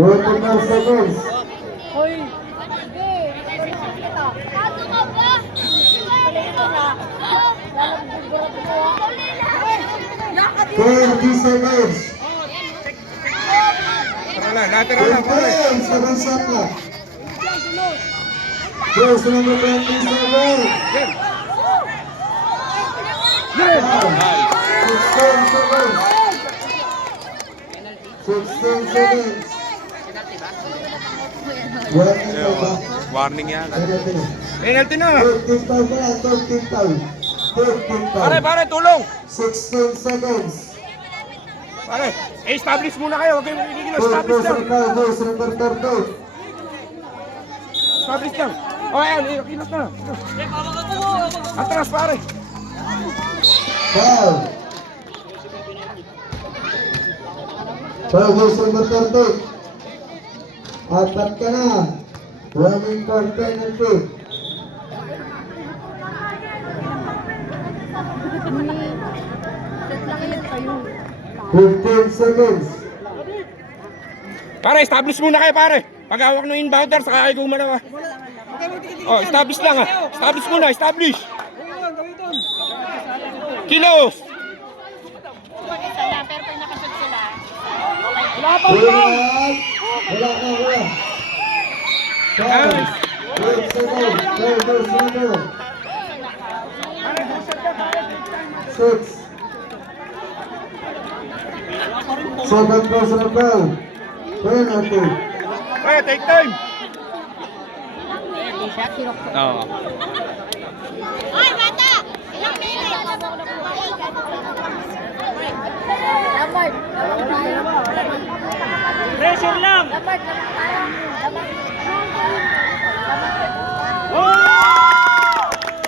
24 seconds. Hoy! 20 seconds. Lateral lang, pare. 15 seconds na. Verse number 27. 16 seconds. 16 seconds. Warning yan. Penalty na. Penalty na. 13 foul na lang, 13 foul. 13 foul. Pare, tulong. 16 seconds. Pare, establish muna kayo. Huwag kayong magiging establish Verse lang. number 12, verse number 13. Establish lang. O, ayan, kilos na. Atras, pare. Foul. Foul, verse number 13. Apat ka na. Running for penalty. Kayo. 15 seconds. Pare, establish muna kayo, pare. Pag-hawak ng inbounder, saka kayo gumalaw. O, establish lang, ha. Establish muna, establish. Kilos. Wala pa Wala. ba? Wala ka, wala. Foul. 8 seconds. Foul, verse number 6. 7 personal foul. Penalty. Kaya, take time. Oo. Hoy, bata! Ilang minutes? Dapat. Pressure lang! Dapat.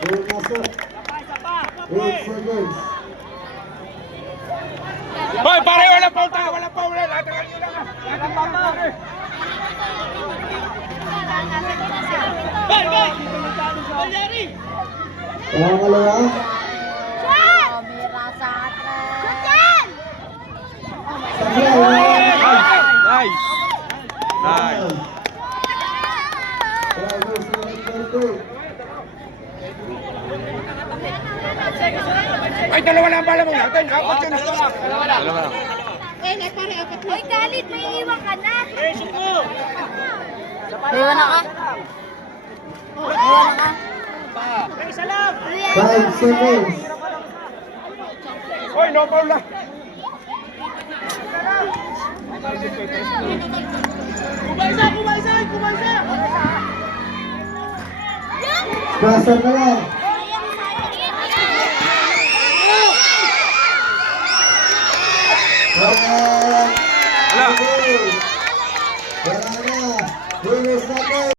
Eight pasok. 8 seconds. Hoy, pare, wala foul tayo, wala foul. Lateral nyo lang, ha. Lateral pa, pare. Pangalawa. Kamera sa atin. Nice. Nice. Foul, verse number 13. Ay, dalawa lang pala mo natin. Apat yun. Dalawa lang. Hoy, galit! May iwan ka na! Pressure mo! Iwan na ka. Iwan na ka. Isa lang! 5 seconds. Hoy, no foul lang. Kumalsa! Buzzer na lang. Wala. Wala. Wala na. Winners natin.